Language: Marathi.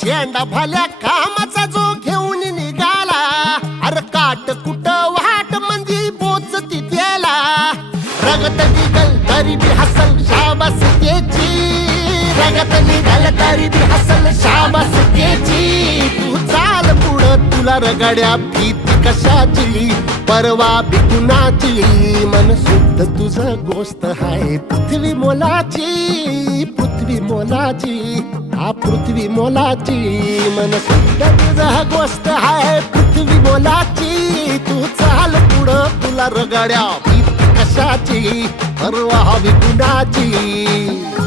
शेंडा भाल्या कामाचा जो घेऊन निघाला, अरे काट कुट वाट मंदी पोचती त्याला, रगत निघल तरी बी हसल शाबास त्याची, रगत निघल तरी बी हसल शाबास त्याची. तू चाल पुढं तुला रगड्या भीती कशाची, परवा बी कुणाची, मन शुद्ध तुझं गोष्ट हाय पृथ्वी मोलाची, पृथ्वी मोलाची, हा पृथ्वी मोलाची, मन शुद्ध तुझं गोष्ट हाय पृथ्वी मोलाची. तू चाल पुढं तुला रगड्या भीती कशाची, परवा बी कुणाची.